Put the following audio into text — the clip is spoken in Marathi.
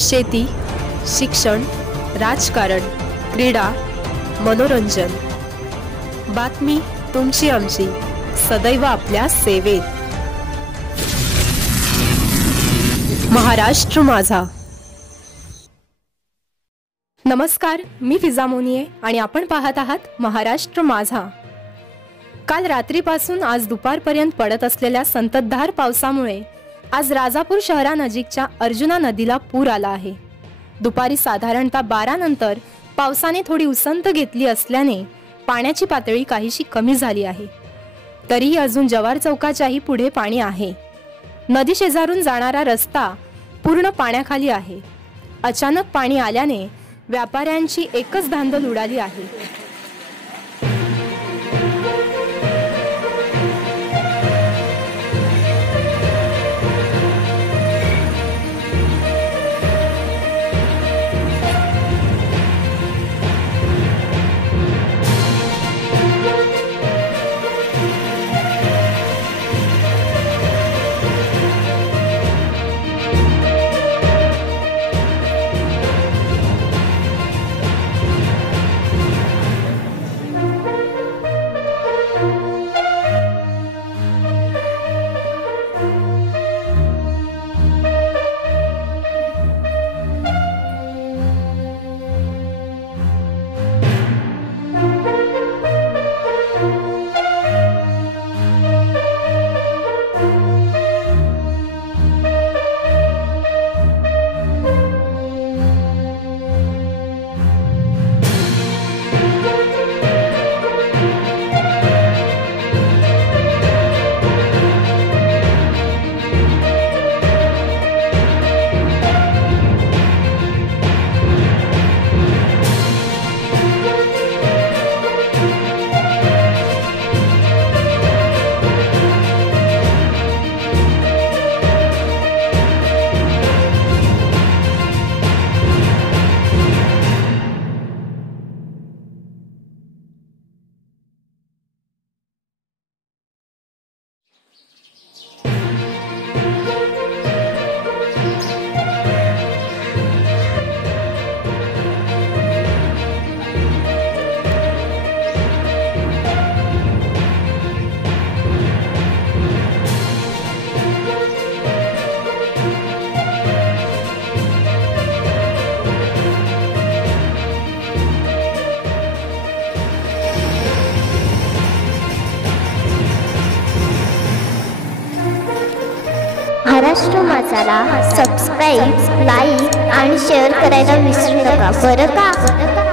शेती, शिक्षण, राजकारण, क्रीडा, मनोरंजन, बातमी तुमची आमची, सदैव आपल्या सेवेत. महाराष्ट्र माझा. नमस्कार, मी फिजा मोनिये आणि आपण पाहत आहात महाराष्ट्र माझा. काल रात्रीपासून आज दुपारपर्यंत पडत असलेल्या संततधार पावसामुळे आज राजापूर शहरानजीकच्या अर्जुना नदीला पूर आला आहे. दुपारी साधारणतः 12 नंतर पावसाने थोडी उसंत घेतली असल्याने पाण्याची पातळी काहीशी कमी झाली आहे. तरीही अजून जवार चौकाच्याही पुढे पाणी आहे. नदी शेजारून जाणारा रस्ता पूर्ण पाण्याखाली आहे. अचानक पाणी आल्याने व्यापाऱ्यांची एकच धांदल उडाली आहे. महाराष्ट्र माझाला सबस्क्राईब, लाईक आणि शेअर करायला विसरू नका बरं का.